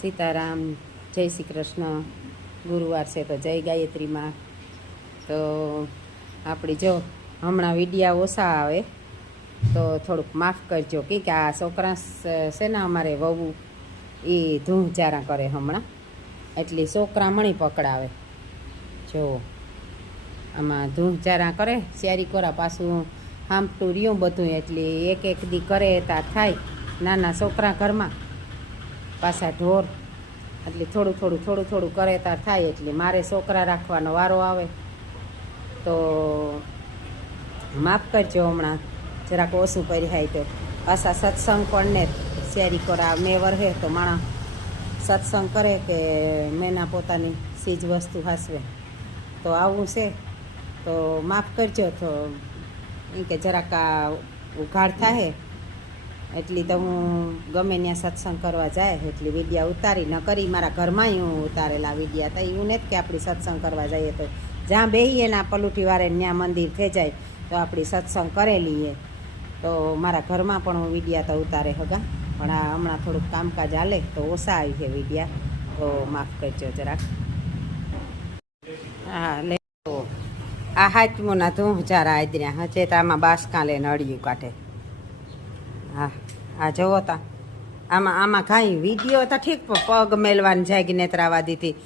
સીતારામ, જય શ્રી કૃષ્ણ. ગુરુવાર છે તો જય ગાયત્રીમાં. તો આપણી જો હમણાં વિડીયા ઓછા આવે તો થોડુંક માફ કરજો કે આ છોકરા છે ને અમારે વહુ એ ધૂંચારા કરે હમણાં, એટલે છોકરા મણી પકડાવે. જો આમાં ધૂંચારા કરે શેરી કોરા પાછું હામટું રહ્યું બધું, એટલે એક એક દી કરે ત્યાં થાય. નાના છોકરા ઘરમાં પાછા ઢોર, એટલે થોડું થોડું કરે ત્યાં થાય, એટલે મારે છોકરા રાખવાનો વારો આવે. તો માફ કરજો, હમણાં જરાક ઓછું કર્યા તો. પાછા સત્સંગ પણ ને શેરી કોરા મેં વરહે તો માણસ સત્સંગ કરે કે મેના પોતાની ચીજ વસ્તુ હાસવે. તો આવું છે તો માફ કરજો. તો એ કે જરાક આ ઉઘાડ થાય એટલી તો હું ગમે ત્યાં સત્સંગ કરવા જાય એટલી વિડીયા ઉતારી ન કરી. મારા ઘરમાં હું ઉતારેલા વિડીયા તો એવું નથી કે આપણી સત્સંગ કરવા જઈએ તો જ્યાં બેહીએ ને પલુઠી વારે ત્યાં મંદિર થઈ જાય તો આપણી સત્સંગ કરેલી. તો મારા ઘરમાં પણ હું વિડીયા તો ઉતારે હગા, પણ આ હમણાં થોડુંક કામકાજ હાલે તો ઓછા આવી છે વિડીયા, તો માફ કરજો જરાક. હા લે આ હાચમોના ધૂંચારા આદર્યા હજે તો આમાં બાસકા લઈને અડિયું કાઢે. હા આ જુઓ તા આમાં કાંઈ વિડીયો તો ઠીક, પગ મેલવાની જાય નેત્રાવા દીધી.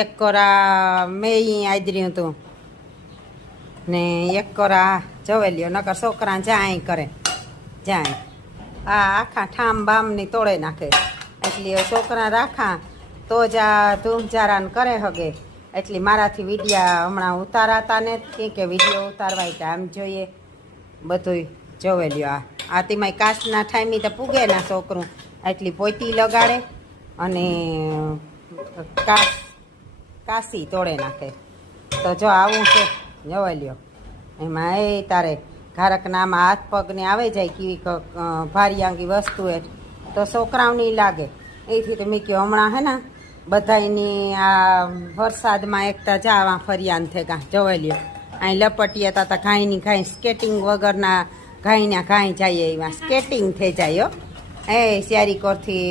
એક કોરા મેં આદર્યું હતું ને એક કોરા જવેલ્યો, નકર છોકરા જાય કરે જાય. આ આખા ઠામ બામની તોડે નાખે, એટલે છોકરા રાખા તો જ આ ધૂંચારાને કરે હગે. એટલે મારાથી વિડીયા હમણાં ઉતારાતા ને કે વિડીયો ઉતારવાય કે આમ જોઈએ બધું જોવેલ્યો. આ તેમાં કાચના ઠામી તો પૂગે ના છોકરું, એટલી પોતી લગાડે અને કાસી તોડે નાખે. તો જો આવું છે જોવેલ્યો. એમાં એ તારે ઘારકનામાં હાથ પગને આવે જાય કેવી ભારિયાંગી વસ્તુ એ તો છોકરાઓની લાગે. એથી તો મેં કહ્યું હમણાં હે ને બધાની આ વરસાદમાં એકતા જાવા ફરિયાન થઈ ગયા જોવેલ્યો. અહીં લપટીએ તા ઘાયની ઘાય સ્કેટિંગ વગરના ઘાયના ઘાય જાય એમાં સ્કેટિંગ થઈ જાય. એ શિયારીકોરથી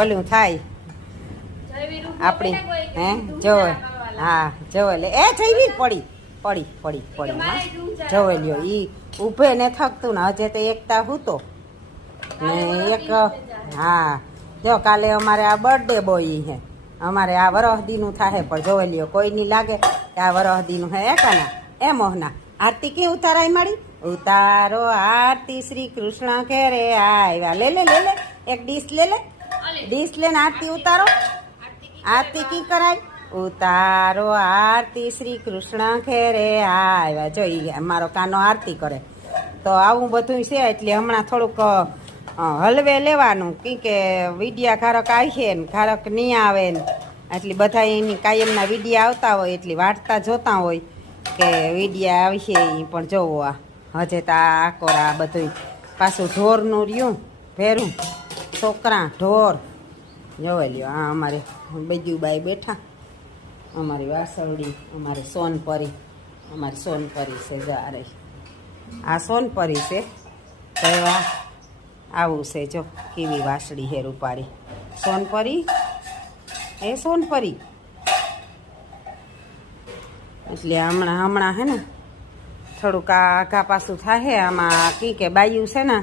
ઓલું થાય આપણી હે જોવે. હા જોવે લે એ જઈવી પડી પડી પડી પડી હા જોવેલ્યો. એ ઊભે ને થકતું ને હજે તો એકતા હૂતો ને એક. હા જો કાલે અમારે આ બર્થડે બોય હે, અમારે આ વરહદીનું થાય પણ જોવેલ્યો કોઈની લાગે કે આ વરહદીનું હે. એકાના એ મોહના આરતી કે ઉતારાય મારી ઉતારો આરતી શ્રી કૃષ્ણ ઘેરે આવ્યા. લે લે લે લે એક ડીશ લે લે ડીશ લઈને આરતી ઉતારો. આરતી કી કરાય ઉતારો આરતી શ્રી કૃષ્ણ ઘેરે આવ્યા. જોઈ અમારો કાનો આરતી કરે. તો આવું બધું છે, એટલે હમણાં થોડુંક હલવે લેવાનું કે વિડીયા ઘારક આવશે ને ઘારક નહીં આવે ને, એટલે બધા એની કાયમના વિડીયા આવતા હોય એટલે વાટતા જોતા હોય કે વિડીયા આવશે. એ પણ જોવો આ હજે તો આ કોરા બધું પાછું ઢોરનું રહ્યું ભેરું, છોકરા ઢોર જોવે લ્યો. આ અમારે બજુબાઈ બેઠા, અમારી વાસવડી, અમારે સોનપરી, અમારી સોનપરી છે. જા રહી આ સોનપરી છે. તો એવા આવું છે જો કેવી વાસળી હે રૂપાળી સોનપરી. એ સોનપરી એટલે હમણાં હે ને થોડુંક આઘા પાછું થાય. આમાં કી કે બાયું છે ને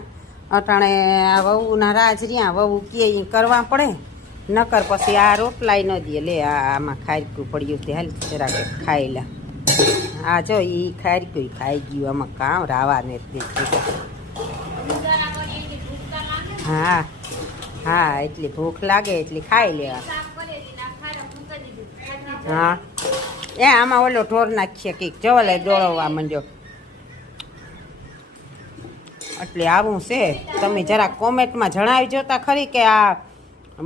અટાણે આ વહુના રાજ રહ્યા, વહુ કે કરવા પડે, નકર પછી આ રોટલાય ન દે. લે આમાં ખારકું પડ્યું તે હાલ જરાક ખાઈ લે. આ જો એ ખારકું ખાઈ ગયું, આમાં કામ રાવા ને હા હા એટલી ભૂખ લાગે એટલી ખાઈ લેવા. હા એ આમાં ઓલો ઢોર નાખીએ કંઈક જવલે ડોળવવા માંડ્યો. એટલે આવું છે. તમે જરાક કોમેન્ટમાં જણાવી જોતા ખરી કે આ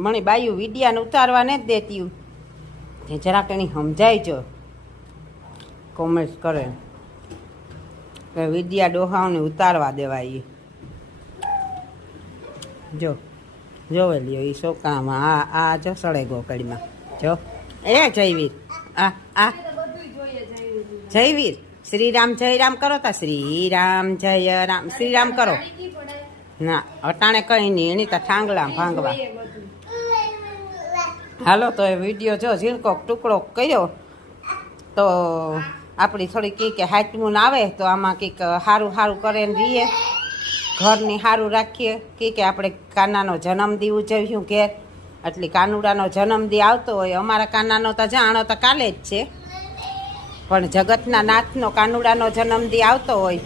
મને બાયું વિડીયાને ઉતારવા નથી દેતી, જરાક એની સમજાયજો. કોમેન્ટ કરે કે વિડીયા ડોહાઓને ઉતારવા દેવાય. જો જોવે લ્યો એ છોકરામાં આ જો સળે ગોકડીમાં જો એ જયવીર. આ જયવીર શ્રીરામ જય રામ કરો તા શ્રીરામ જય રામ શ્રીરામ કરો. ના અટાણે કઈ નહીં, એની તો ઠાંગડા ભાંગવા. હાલો તો એ વિડીયો જો ઝીણકો ટુકડો કર્યો તો આપણી થોડી કંઈક હાચમૂન આવે તો આમાં કંઈક સારું સારું કરે ને રહીએ, ઘરની સારું રાખીએ. કે આપણે કાનાનો જન્મદી ઉજવ્યું ઘેર, એટલે કાનુડાનો જન્મદી આવતો હોય. અમારા કાનાનો તો જાણો તો કાલે જ છે, પણ જગતના નાથનો કાનુડાનો જન્મદી આવતો હોય.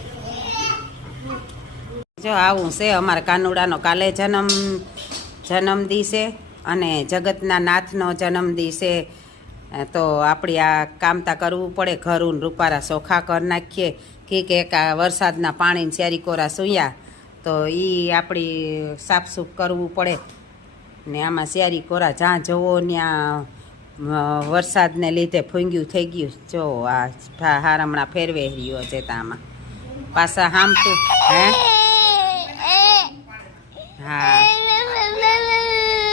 જો આવું છે અમારા કાનુડાનો કાલે જન્મદી છે અને જગતના નાથનો જન્મદી છે. તો આપણી આ કામતા કરવું પડે, ઘરું રૂપારા ચોખા કરી નાખીએ. કે વરસાદના પાણીને શેરી કોરા સૂયા તો એ આપણી સાફસૂફ કરવું પડે. ને આમાં શેરી કોરા જ્યાં જવો ત્યાં વરસાદને લીધે ફૂંગ્યું થઈ ગયું. જો આ હારમણા ફેરવે રહ્યો છે આમાં પાછા હામતું. હે હા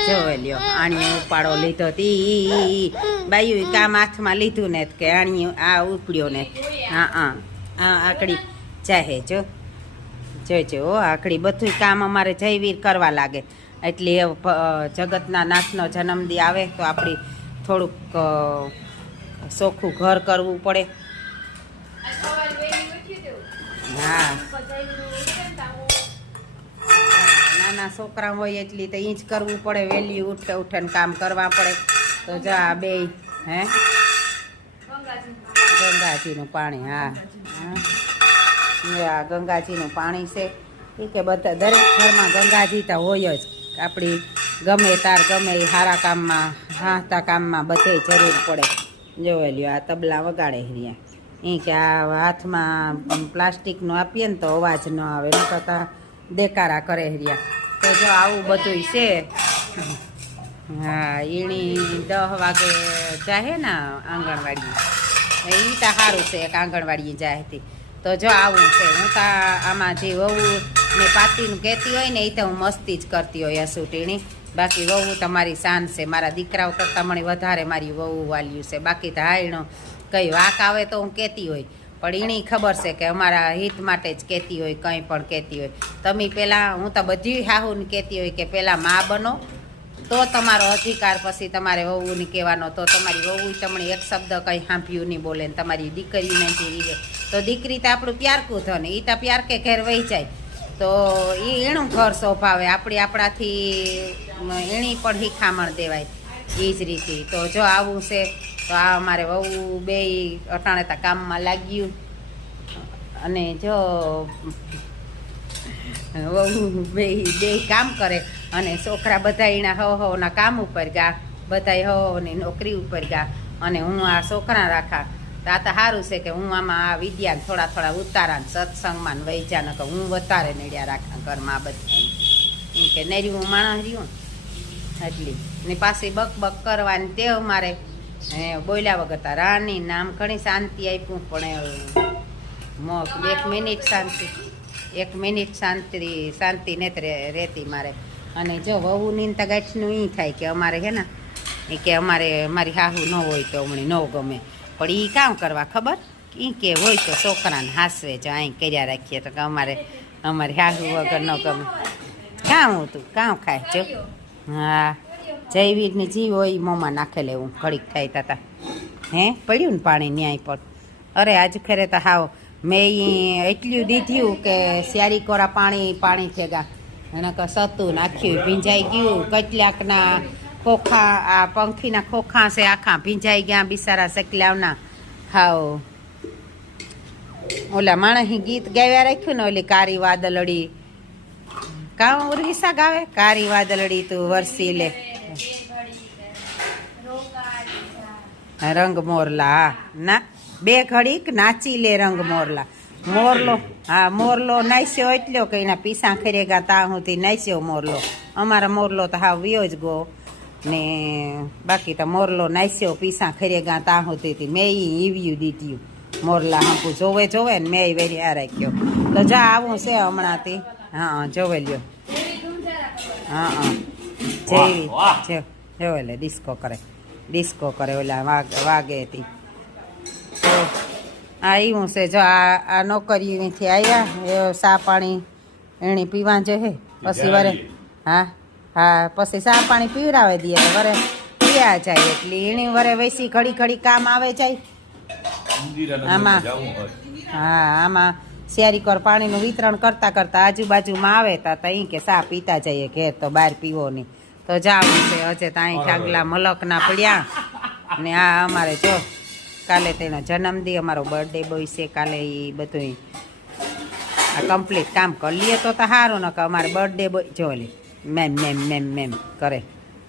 જો લ્યો આણીએ ઉપાડો લીધો તી બાયું કામ હાથમાં લીધું ને કે આણીએ આ ઉપડ્યો ને. હા આકડી ચાહે જો જોજો આકડી બધું કામ અમારે જયવીર કરવા લાગે. એટલે જગતના નાથનો જન્મદી આવે તો આપણી થોડુંક ચોખ્ખું ઘર કરવું પડે. હા નાના છોકરા હોય એટલી તો ઈ જ કરવું પડે, વહેલી ઉઠે ને કામ કરવા પડે. તો જા બે હે ગંગાજીનું પાણી. હા હા ગંગાજીનું પાણી છે કે બધા દરેક ઘરમાં ગંગાજી તો હોય જ. આપણી ગમે તાર ગમે એ સારા કામમાં હાથતા કામમાં બધે જરૂર પડે. જોવે લ્યો આ તબલા વગાડે રહ્યા એ કે આ હાથમાં પ્લાસ્ટિકનું આપીએ ને તો અવાજ ન આવે, ન કરતાં દેકારા કરે રહ્યા. તો જો આવું બધું છે. હા એણી 10 વાગે જાહે ને આંગણવાડી, એ તો સારું છે એક આંગણવાડી જાહેતી. તો જો આવું છે. હું તો આમાં જે વહુ ને પાતીનું કહેતી હોય ને એ તો હું મસ્તી જ કરતી હોય અસુટીણી. બાકી વહુ તમારી શાન છે. મારા દીકરાઓ કરતાં મને વધારે મારી વહુ વાલ્યું છે. બાકી તો હાયણો કંઈ વાક આવે તો હું કહેતી હોય, પણ એની ખબર છે કે અમારા હિત માટે જ કહેતી હોય, કંઈ પણ કહેતી હોય. તમે પહેલાં હું તો બધી હાહુને કહેતી હોય કે પહેલાં મા બનો તો તમારો અધિકાર, પછી તમારે વહુને કહેવાનો. તો તમારી વહુ તમને એક શબ્દ કંઈ સાંભળ્યું નહીં બોલે ને તમારી દીકરીને જે રીવે તો દીકરી તો આપણું પ્યારકું થને, એ તો પ્યાર કે ઘેર વહી જાય. તો એ એનું ઘર શોભાવે, આપણાથી એની પણ શિખામણ દેવાય એ જ રીતે. તો જો આવું છે. તો આ અમારે વહુ બે અટાણેતા કામમાં લાગ્યું. અને જો વહુ બે કામ કરે અને છોકરા બધા એના હવના કામ ઉપર ગયા, બધા હવની નોકરી ઉપર ગયા અને હું આ છોકરા રાખા. તો આ તો સારું છે કે હું આમાં આ વિદ્યાને થોડા ઉતારા સત્સંગમાં વહી જા, ને હું વધારે નેડ્યા રાખા ઘરમાં બધા. એમ કે નેર્યું માણસ રહ્યું એટલી ને પાછી બક કરવાની ટેવ મારે. બોલ્યા વગર તા રાની નામ ઘણી શાંતિ આપ્યું, પણ 1 મિનિટ શાંતિ નથી રહેતી મારે. અને જો વહુ નીંતા ગાંઠનું એ થાય કે અમારે હે ને એ કે અમારે મારી હાહુ ન હોય તો હમણાં ન ગમે, પણ એ કામ કરવા ખબર એ કે હોય તો છોકરાને હાસવે જો અહીં કર્યા રાખીએ તો કે અમારી હાહુ વગર ન ગમે. કામ હતું કામ ખાય જો. હા જયવીરને જીવ હોય મોંમાં નાખે લેવું ઘડીક થાય તાતા. હે પડ્યું ને પાણી ન્યાય પર. અરે આજ ખેરે તો હાવ મેં એટલું દીધું કે શિયારી કોરા પાણી થેગા એને કે સતું નાખ્યું ભીંજાઈ ગયું. કેટલાકના ખોખા આ પંખીના ખોખા છે આખા ભીંજાઈ ગયા બિચારા સકલાવના. હાવ ઓલા માણસી ગીત ગાવ્યા રાખ્યું ને ઓલી કારી વાદળડી કાં ઉર્વિસા ગાવે કારી વાદળડી તું વરસી લે રંગ મોરલા. ના 2 ઘડીક નાચી લે રંગ મોરલા. મોરલો હા મોરલો નાચ્યો એટલો કે એના પીસા ખરેગા તા સુધી નાચ્યો મોરલો. અમારા મોરલો તો હાવ વિયો જ ગો ને, બાકી તો મોરલો નાચ્યો પીસા ખરેગા તા સુધી મેં ઈવ્યું દીધું મોરલા હાંકું જોવે ને મેં વેરી આ રાખ્યો. તો જા આવું છે હમણાંથી. હા જોવે લ્યો. હા જેવી જોવે લે ડિસ્કો કરે ઓલા વાગે હતી. તો આ એવું છે. જો આ નોકરીથી આવ્યા એ ચા પાણી એણે પીવા જશે પછી વરે હા હા પછી ચા પાણી પીવડાવી દઈએ તો વરે પીયા જાય એટલે એની વરે વૈસી ઘડી ઘડી કામ આવે જાય આમાં હા આમાં શેરીકોર પાણીનું વિતરણ કરતા કરતા આજુબાજુમાં આવે તો અહીં કે ચા પીતા જઈએ ઘેર તો બહાર પીવો નહીં તો જાવું છે હજે તો અહીં ઢાગલા મલકના પડ્યા ને આ અમારે જો કાલે તેનો જન્મદિન અમારો બર્થડે બોય છે કાલે એ બધું આ કમ્પ્લીટ કામ કરી લઈએ તો સારું ન કે અમારે બર્થડે બોય જો લે મેમ મેમ મેમ મેમ કરે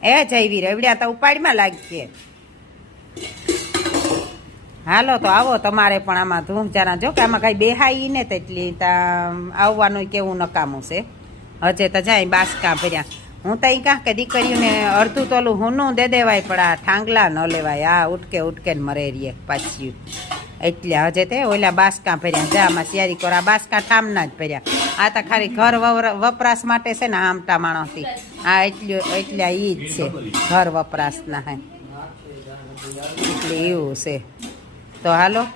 એ જયવી રવડ્યા તો ઉપાડીમાં લાગીએ હાલો તો આવો તમારે પણ આમાં ધૂમ જારા જો કે આમાં કાંઈ બેહાઈ ને તેટલી આવવાનું કેવું નકામું છે હજે તો જાય બાસકા ભર્યા હું તો અહીં કાં કે દીકરીઓને અડધું તોલું હુંનું દે દેવાય પણ આ ઠાંગલા ન લેવાય આ ઉટકે ઉટકે ને મરે રહીએ પાછી એટલે હજે તે ઓલા બાસકા ભર્યા જા આમાં શિયારી કોર આ બાસકા ઠામના જ ભર્યા આ તો ખાલી ઘર વપરાશ માટે છે ને આમટા માણસથી આ એટલે ઈ જ છે ઘર વપરાશના હે એટલે એવું છે તો હાલો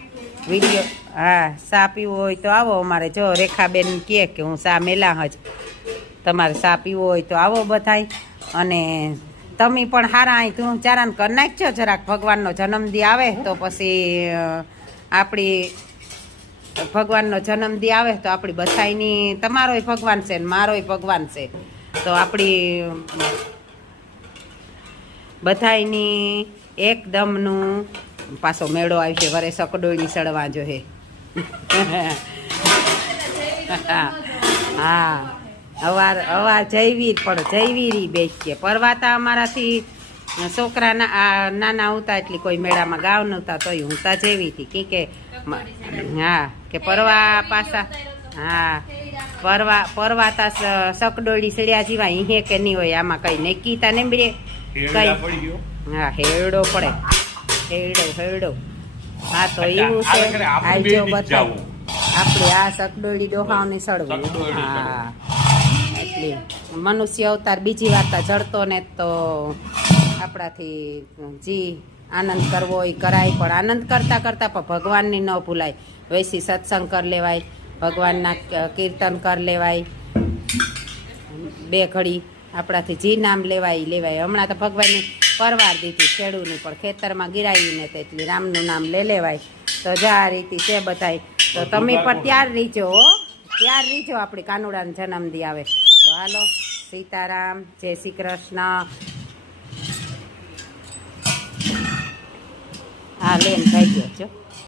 વિડીયો હા ચા પીવો હોય તો આવો અમારે જો રેખાબેન કહે કે હું ચા મેલા હજ તમારે ચા પીવો હોય તો આવો બધાય અને તમે પણ હારા અહીં તું ચારાન કરી નાખજો જરાક ભગવાનનો જન્મદિન આવે તો પછી આપણી ભગવાનનો જન્મદિન આવે તો આપણી બધાયની તમારોય ભગવાન છે ને મારોય ભગવાન છે તો આપણી બધાયની એકદમનું પાછો મેળો આવશે વરે સકડોળી સડવા જો હે હા અવાર જયવીર પણ જયવીરી બેસીએ પરવાતા અમારાથી છોકરા નાના આવતા એટલે કોઈ મેળામાં ગાવ નહોતા તોય હું તા જેવી હતી કે હા કે પરવા પાછા હા પરવાતા સકડોળી સડ્યા જેવા અહીં કે નહીં હોય આમાં કઈ નેકીતા ને કઈ હા હેરડો પડે હેરડો હા તો એવું છે આવજો બતાવું આપણે આ સકડોળી ડોહાઓને સડવું હા એટલે મનુષ્ય અવતાર બીજી વાર્તા જડતો ને તો આપણાથી જી આનંદ કરવો એ કરાય પણ આનંદ કરતાં કરતાં પણ ભગવાનની ન ભૂલાય વૈસી સત્સંગ કરી લેવાય ભગવાનના કીર્તન કરી લેવાય બે ઘડી આપણાથી જી નામ લેવાય હમણાં તો ભગવાનની પરવાર દીધી ખેડૂની પણ ખેતરમાં ગિરાવીને તેટલી રામનું નામ લેવાય તો જા આ રીતે છે બધાય તો તમે પણ ત્યાર રીજો આપણી કાનુડાનો જન્મદિન આવે તો હાલો સીતારામ જય શ્રી કૃષ્ણ હા લેન થઈ ગયો છો